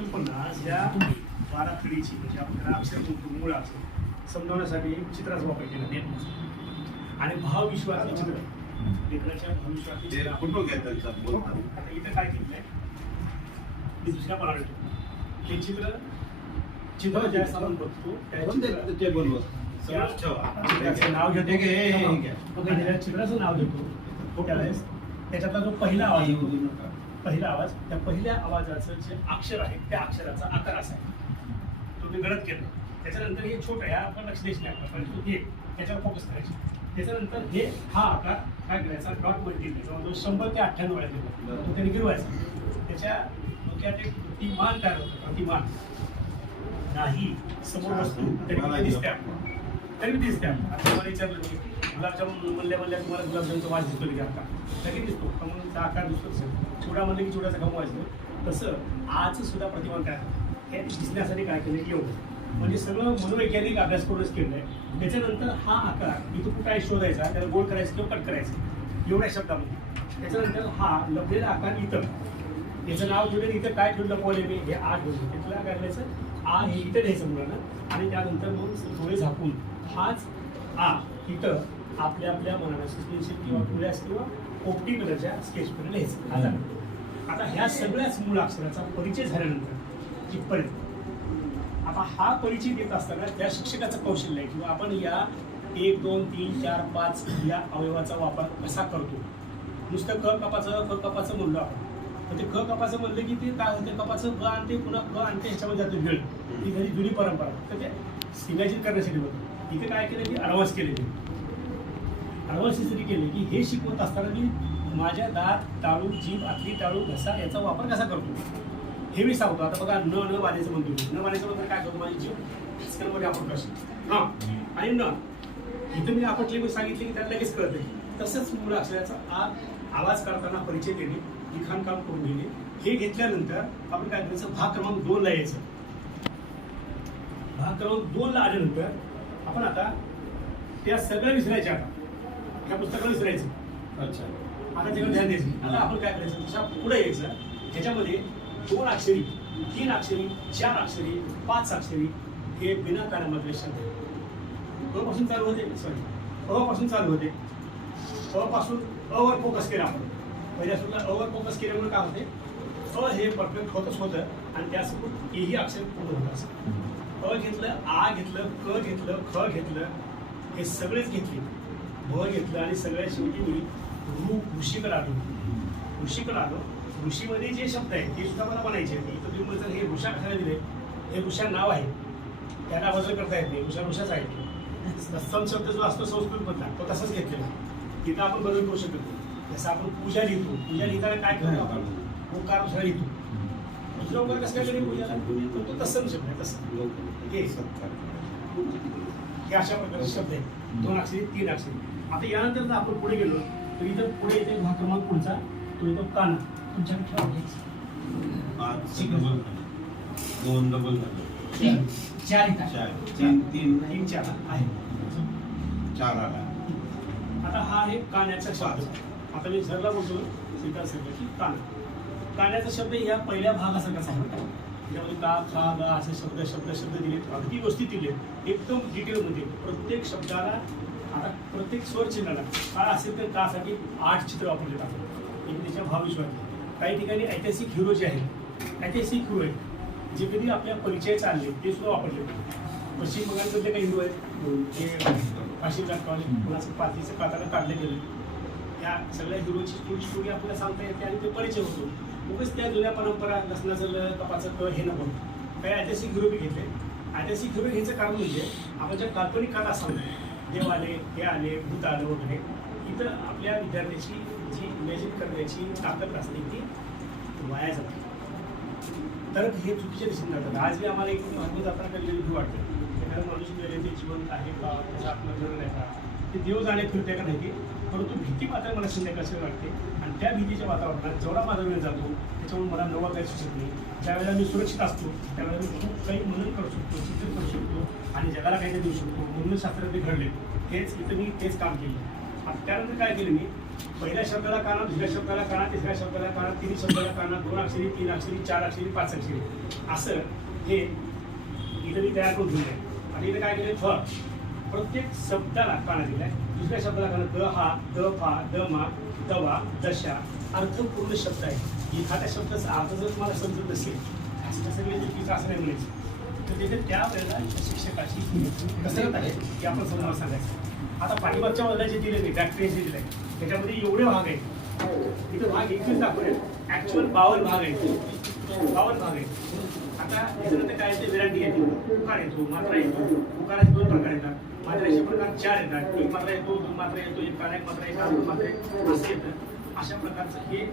संकल्पना ह्या बारा खडीची म्हणजे आपण त्याला अक्षर म्हणतो मूळ समजावण्यासाठी चित्राचा वापर केला नेट आणि भावविश्वासी चित्र. लेखनाच्या भावविश्वासी फोटो. आता इथं काय मी दुसऱ्या पानावर हे चित्र चित्र ज्या आपण बघतो त्या नाव घेतो. हे हे- हे चित्राचं नाव घेतो. त्याच्यातला जो पहिला आवाज. पहिला आवाज. त्या पहिल्या आवाजाचं जे अक्षर आहे त्या अक्षराचा आकार असा आहे. तो मी गडद केला. त्याच्यानंतर हे छोटं आहे आपण लक्ष द्यायचं नाही आपण परंतु हे त्याच्यावर फोकस करायचे. त्याच्यानंतर हे हा आकार काय करायचा डॉट वरती द्यायचा जवळजवळ शंभर ते अठ्ठ्याण्णव वेळा दिला तो त्याने गिरवायचा. त्याच्या डोक्यात एक प्रतिमान तयार होतं. प्रतिमान. नाही. समोर वस्तू. तरी दिसते. आपल्याला. तरी दिसते आपल्याला. आता मला विचारलं की गुलाबजामुन म्हणल्या म्हणल्या तुम्हाला गुलाबजामचा वास दिसतो की आता? लगेच दिसतो. कमळचा आकार दिसतो छोटा म्हणलं की छोटासा घम वाजतो तसं आज सुद्धा प्रतिमान काय? हे दिसण्यासाठी काय केलं? की एवढं. म्हणजे सगळं मनोवैज्ञानिक अभ्यास करूनच केलं आहे त्याच्यानंतर हा आकार इथून काय शोधायचा? त्याला गोल करायचं किंवा कट करायचं? एवढ्या शब्दामध्ये. त्याच्यानंतर हा लपलेला आकार इथं. याचं नाव ठेवलं इथं काय ठेवलं लपवले मी हे आ ठेवलं तिथला काय करायचं? आ हे इथं घ्यायचं मुलांना. आणि त्यानंतर मग डोळे झाकून हाच आ इथं आपल्या आपल्या मनाला पेन्सिल किंवा पुऱ्यास किंवा पोपटी कलरच्या स्केचमध्ये लिहायचं. हा झाला. आता ह्या सगळ्याच मूळ अक्षराचा परिचय झाल्यानंतर इथपर्यंत. आता हा परिचय देत असताना त्या शिक्षकाचं कौशल्य आहे किंवा आपण या एक दोन तीन चार पाच या अवयवाचा वापर कसा करतो. नुसतं क कपाचं क कपाचं म्हणलो आपण. पण ते क कपाचं म्हणलं की ते काय होते कपाचं क आणते पुन्हा क आणते ह्याच्यामध्ये जातो वेळ ही झाली जुनी परंपरा. तर ते सिंगायचित करण्यासाठी होतं. इथे काय केलं? की अडवान्स केले अडवान्स यासाठी केले की हे शिकवत असताना मी माझ्या दात टाळू जीभ आतली टाळू घसा याचा वापर कसा करतो? हे मी सांगतो. आता बघा न न वाजायचं म्हणतो न वाजायचं म्हणतो काय करतो? माझी जीव स्कॅनमध्ये आपण कशी हां. आणि न. इथं मी आपटले मी सांगितले की त्याला लगेच कळते तसंच मुलं असल्याचा आज आवाज करताना परिचय देणे लिखाण काम करून घेणे हे घेतल्यानंतर आपण काय करायचं? भाग क्रमांक दोनला यायचं. भाग क्रमांक दोनला आल्यानंतर आपण आता त्या सगळ्या विसरायच्या आता. त्या पुस्तकाला विसरायचं अच्छा. आता त्याच्यावर ध्यान द्यायचं. आता आपण काय करायचं? त्याच्या पुढे यायचं. ह्याच्यामध्ये दोन अक्षरी तीन अक्षरी चार अक्षरी पाच अक्षरी हे बिना कानामधले शब्द अ पासून चालू होते? सॉरी अ पासून चालू होते. अ पासून अ वर फोकस केला आपण. पहिल्या सुद्धा अ वर फोकस केल्यामुळे काय होते? अ हे परफेक्ट होतच होतं आणि त्यासोबत हेही अक्षर पूर्ण होत असं अ घेतलं आ घेतलं क घेतलं ख घेतलं हे सगळेच घेतले. भ घेतलं आणि सगळ्या शेवटी मी ऋ ऋषीकडे आलो. ऋषीकडे आलो. ऋषीमध्ये जे शब्द आहेत ते सुद्धा मला म्हणायचे तुम्ही जर हे ऋषा कशाला दिले? हे ऋषा नाव आहे. त्याला बदल करता येत नाही. ऋषा ऋषाच आहे तत्सम शब्द जो असतो संस्कृत मधला तो तसाच घेतलेला तिथं आपण बदल करू शकत नाही. जसं आपण पूजा लिहितो. पूजा लिहिताना काय करतो आपण? ओंकार दुसरा लिहितो. दुसरा ओंकार कसं काय पूजाला तो- तो तत्सम शब्द आहे तसं. हे हे अशा प्रकारचे शब्द आहेत. दोन अक्षरी तीन अक्षरी. आता यानंतर जर आपण पुढे गेलो तर इथं पुढे येते भाग क्रमांक पुढचा तो येतो काना. तुमच्याकडे ठेवा. दोन डबल चार. तीन तीन. तीन चार. आहे. चार आला. आता हा आहे काण्याचा शब्द. आता मी सरला बोलतो सीता सरला की काना. काण्याचा शब्द या पहिल्या भागासारखाच आहे त्याच्यामध्ये का खा गा असे शब्द शब्द शब्द दिले अगदी व्यवस्थित दिले एकदम डिटेलमध्ये प्रत्येक शब्दाला आता प्रत्येक स्वर चिन्हाला. का असेल तर कासाठी आठ चित्र वापरले जातात एक त्याच्या भावविश्वात. काही ठिकाणी ऐतिहासिक हिरो जे आहेत ऐतिहासिक हिरो आहेत जे कधी आपल्या परिचयाचे आणले ते सुद्धा वापरले पश्चिम बंगालमधले काही हिरो आहेत. ते फाशी लटकावले कोणाचं पातीचं काताला काढले गेले. त्या सगळ्या हिरोची थोडी स्टोरी आपल्याला सांगता येते आणि ते परिचय होतो. उगाच त्या जुन्या परंपरा लसणाचं कपाचं क हे नको. काही ऐतिहासिक हिरो घेतले. ऐतिहासिक हिरो घ्यायचं कारण म्हणजे आपण ज्या काल्पनिक कथा सांगतो देव आले हे आले भूत आलं वगैरे इथं आपल्या विद्यार्थ्याची जी इमॅजिन करण्याची ताकद असते ती वाया जाते. तर हे चुकीच्या दिसून जातात. आज बी आम्हाला एक महत्त्व जाताना कधीतरी भीती वाटते. एखादा माणूस गेले ते जिवंत आहे का त्याचा आत्मधरण आहे का ते देव जाणे फिरते का नाही परंतु भीती मात्र मला संध्याकाळची वाटते? त्या भीतीच्या वातावरणात जेवढा माझा वेळ जातो त्याच्यामुळे मला नवा काही सुचत नाही. ज्यावेळेला मी सुरक्षित असतो त्यावेळेला मी खूप काही मनन करू शकतो चिंतन करू शकतो आणि जगाला काहीतरी देऊ शकतो. म्हणून शास्त्रज्ञ घडले. हेच इथं मी तेच काम केलं. आता त्यानंतर काय केलं मी? पहिल्या शब्दाला काना दुसऱ्या शब्दाला काना तिसऱ्या शब्दाला काना तिन्ही शब्दाला काना दोन अक्षरी तीन अक्षरी चार अक्षरी पाच अक्षरी. असं हे इथं मी तयार करून घेऊन आणि इथं काय केलं फ प्रत्येक शब्दाला काना दिलाय. दुसऱ्या शब्दाला काना द हा द फा द मा दवा दशा अर्थपूर्ण शब्द आहे. एखाद्या शब्दाचा अर्थ जर तुम्हाला समजत नसेल असं कसं चुकीचं असं नाही म्हणायचं. तर तिथे त्यावेळेला शिक्षकाची कसरत आहे की आपण समजावं सांगायचं. आता पाठीमागच्या वर्गात जे दिले नाही बॅक्टेरिया जे दिलंय त्याच्यामध्ये एवढे भाग आहेत. इथं भाग एकच दाखवले ऍक्च्युअल बावन्न भाग आहेत. बावन्न भाग आहेत. आता याच्यानंतर काय येते विरांटी येते उकार येतो मात्रा येतो उकाराचे दोन प्रकार येतात मात्राचे प्रकार चार येतात एक मात्रा येतो दोन मात्रा येतो एक काना एक मात्रा एक दोन मात्रा असं येतं अशा प्रकारचं हे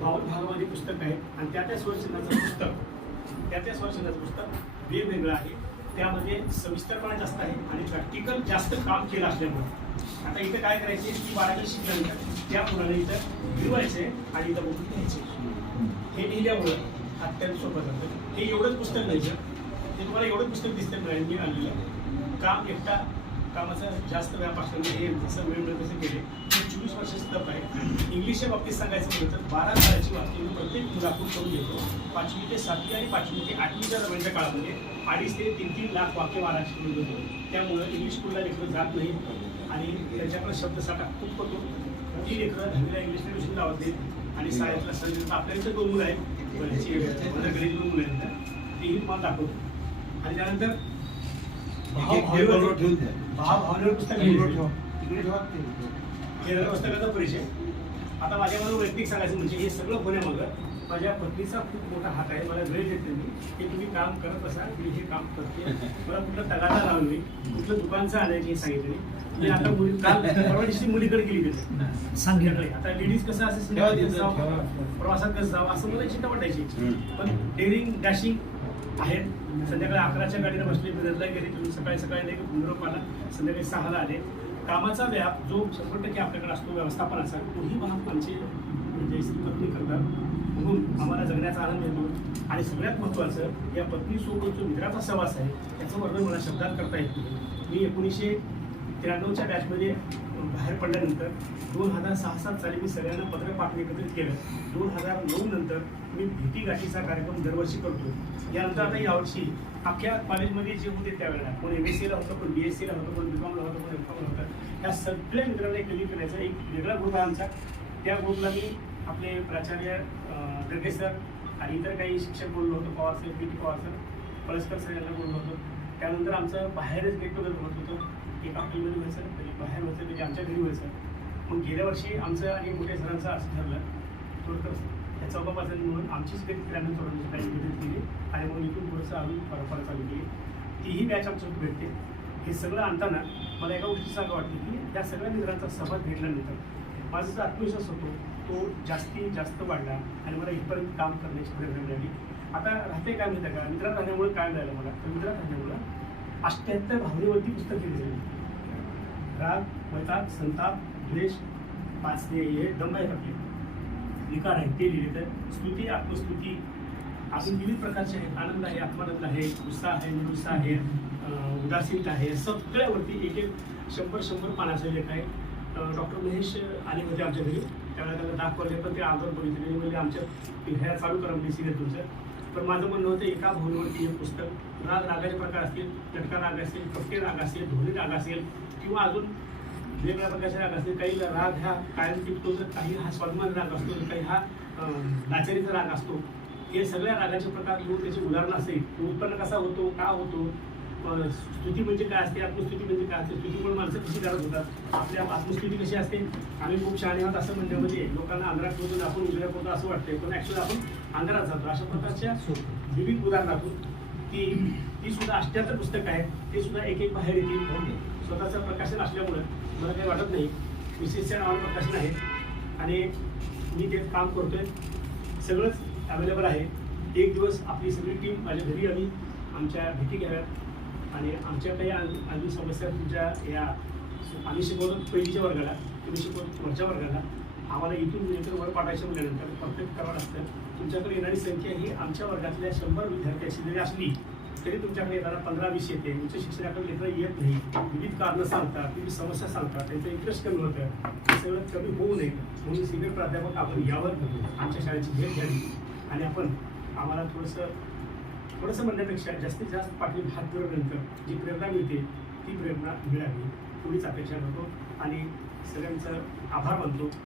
बावन भागामध्ये पुस्तक आहे आणि त्या त्या स्वरचिन्हाचं पुस्तक त्या त्या स्वरचिन्हाचं पुस्तक वेगवेगळं आहे त्यामध्ये सविस्तरपणा जास्त आहे आणि प्रॅक्टिकल जास्त काम केलं असल्यामुळे आता इथं काय करायचे की बारावी शिकल्यानंतर त्या मुलाला इथं गिरवायचे आणि इथं बघून घ्यायचे हे लिहिल्यामुळं अत्यंत सोपं जातं हे एवढंच पुस्तक लिहायचं ते तुम्हाला एवढं पुस्तक दिसते मिळेल मी आणलेलं. काम एकटा कामाचा जास्त व्याप असल्यामुळे हे जसं वेळ मिळेल तसं केले हे चोवीस वर्षाचं तप आहे. इंग्लिशच्या बाबतीत सांगायचं म्हटलं तर बारा काळाची वाक्य मी प्रत्येक मुलातून करून घेतो. पाचवी ते सातवी आणि पाचवी ते आठवीच्या दरम्यानच्या काळामध्ये अडीच ते तीन तीन लाख वाक्य महाराष्ट्रामध्ये होतो त्यामुळं इंग्लिश स्कूलला लेकरं जात नाही आणि त्याच्याकडे शब्दसाठा खूप होतो. ती लेकरं दहावीला इंग्लिश ट्युशन लावत नाहीत आणि शाळेतला सर आपल्या इथं दोन मुलं आहेत. मुलांची माझ्या दोन मुलं आहेत. तेही तुम्हाला दाखवतो. आणि त्यानंतर भाव ठेवून भावनेवर द्या. भाव भावनेवर पुस्तक लिहिलं. केरळ पुस्तकाचा परिचय. आता माझ्या मला वैयक्तिक सांगायचं म्हणजे हे सगळं होण्यामागं माझ्या पत्नीचा खूप मोठा हात आहे. मला वेळ देते मी की तुम्ही काम करत असा मी हे काम करते. मला कुठलं तगादा लावली कुठलं दुकानचं आणायची हे सांगितलं नाही. मी आता मुली काल परवा दिवशी मुलीकडे गेली सांगितलं. आता लेडीज कसं असं. प्रवासात कसं जावं असं मला चिंता वाटायची. पण डेअरिंग डॅशिंग आहेत संध्याकाळी अकराच्या गाडीनं बसली मिरजला गेली तुम्ही सकाळी सकाळी नाही निरोप आला संध्याकाळी सहाला आले. कामाचा व्याप जो शंभर टक्के आपल्याकडे असतो व्यवस्थापनाचा तोही भाग आमची म्हणजे पत्नी करतात. म्हणून आम्हाला जगण्याचा आनंद येतो. आणि सगळ्यात महत्त्वाचं या पत्नीसोबत जो मित्राचा सहवास आहे त्याचं वर्णन मला शब्दात करता येत नाही. मी एकोणीसशे त्र्याण्णवच्या बॅचमध्ये बाहेर पडल्यानंतर दोन हजार सहा सात साली मी सगळ्यांना पत्र पाठवून एकत्रित केलं. दोन हजार नऊ नंतर मी भेटी गाठीचा कार्यक्रम दरवर्षी करतो. यानंतर आता यावर्षी अख्ख्या कॉलेजमध्ये जे होते त्यावेळेला कोण एम एस सीला होतं कोण बी एस सीला होतं कोण बी कॉमला होतं कोण एम कॉमला होतं या सगळ्या मित्रांना एकत्रित करायचा एक वेगळा ग्रुप आहे आमचा. त्या ग्रुपला मी आपले प्राचार्य दर्गे सर आणि इतर काही शिक्षक बोललो होतो Pawar sir P T Pawar sir Palaskar sir यांना बोललो होतो. त्यानंतर आमचं बाहेरच गेट टुगेदर होत होतं. एक हॉटेलमध्ये व्हायचं कधी बाहेर व्हायचं कधी आमच्या घरी व्हायचं. मग गेल्या वर्षी आमचं आणि मोठ्या सरांचं असं ठरलं. थोडं ह्या चौकापासून म्हणून आमचीच गती त्र्याण्णव चौकांची काही विकसित केली. आणि मग इथून पुढचं अजून परंपरा चालू केली. तीही बॅच आमच्यावर भेटते हे सगळं आणताना मला एका गोष्टी सांगा वाटते की त्या सगळ्या मित्रांचा सहभाग भेटल्यानंतर माझा जो आत्मविश्वास होतो तो जास्तीत जास्त वाढला आणि मला इथपर्यंत काम करण्याची प्रेरणा मिळाली. आता राहते काय मिळतं का? मित्रात राहण्यामुळे काय मिळालं मला? तर मित्रात राहण्यामुळं अष्ट्याहत्तर भावनेवरती पुस्तक लिहिली राग वैताग संताप द्वेष पाचने हे दंभ आहेत आपले. विकार आहेत ते लिहिले तर. स्तुती आत्मस्तुती अजून विविध प्रकारचे आहेत. आनंद आहे आत्मानंद आहे उत्साह आहे निरुत्साह आहे उदासीनता आहे. सगळ्यावरती एक एक शंभर शंभर पानाचे लेख आहे डॉक्टर महेश आले होते आमच्या घरी. त्यावेळेला त्यांना दाखवले पण ते आंदोलन बघितले म्हणजे आमच्या ह्या चालू करा म्हणजे सिरियल तुमचं. पण माझं म्हणणं होतं एका भावनेवरती हे पुस्तक राग रागाचे प्रकार असतील लटका राग असेल कपटे राग असेल ढोली राग असेल किंवा अजून वेगवेगळ्या प्रकारचे राग असतील काही राग ह्या कायम टिकतो तर काही हा स्वाभिमान राग असतो तर काही हा अं, लाचारीचा राग असतो. हे सगळ्या रागाचे प्रकार घेऊन त्याची उदाहरणं असेल. तो उत्पन्न कसा होतो का होतो? स्तुती म्हणजे काय असते आत्मस्तुती म्हणजे काय असते? स्तुतीमुळे माणसं कशी करत होतात? आपल्या आत्मस्तुती कशी असते? आम्ही खूप शहाणे आहोत असं म्हणण्यामध्ये लोकांना अंधारात ठेवून आपण उजव्या होतो असं वाटतंय. पण ऍक्च्युअली आपण अंधारात जातो. अशा प्रकारच्या विविध उदाहरणातून ती ती सुद्धा अष्ट्याहत्तर पुस्तक आहे. ते सुद्धा एक एक बाहेर येतील स्वतःचं प्रकाशन असल्यामुळं मला काही वाटत नाही. विशेषच्या नावानं प्रकाशन आहे. आणि मी ते काम करतोय. सगळंच अवेलेबल आहे. एक दिवस आपली सगळी टीम माझ्या घरी आली. आमच्या भेटी घ्याव्यात आणि आमच्या काही अजून अजून समस्या तुमच्या या आम्ही शिकवतो. पहिलीच्या वर्गाला तुम्ही शिकवतो वरच्या वर्गाला. आम्हाला इथून नंतर वर पाठायचं म्हटल्यानंतर परफेक्ट करावं लागतं तुमच्याकडे येणारी संख्या ही आमच्या वर्गातल्या शंभर विद्यार्थी जरी असली तरी तुमच्याकडे येणारा पंधरा वीस येते. उच्च शिक्षणाकडे लेकरं येत नाही. विविध कारणं सांगतात विविध समस्या सांगतात. त्यांचं इंटरेस्ट कमी होतं. ते सगळं कमी होऊ नये म्हणून सिनियर प्राध्यापक आपण यावर आमच्या शाळेची भेट घ्यावी. आणि आपण आम्हाला थोडंसं थोडंसं म्हणण्यापेक्षा जास्तीत जास्त पाठीत हात धरल्यानंतर जी प्रेरणा मिळते ती प्रेरणा मिळावी. पुढीच अपेक्षा करतो. आणि सगळ्यांचं आभार मानतो.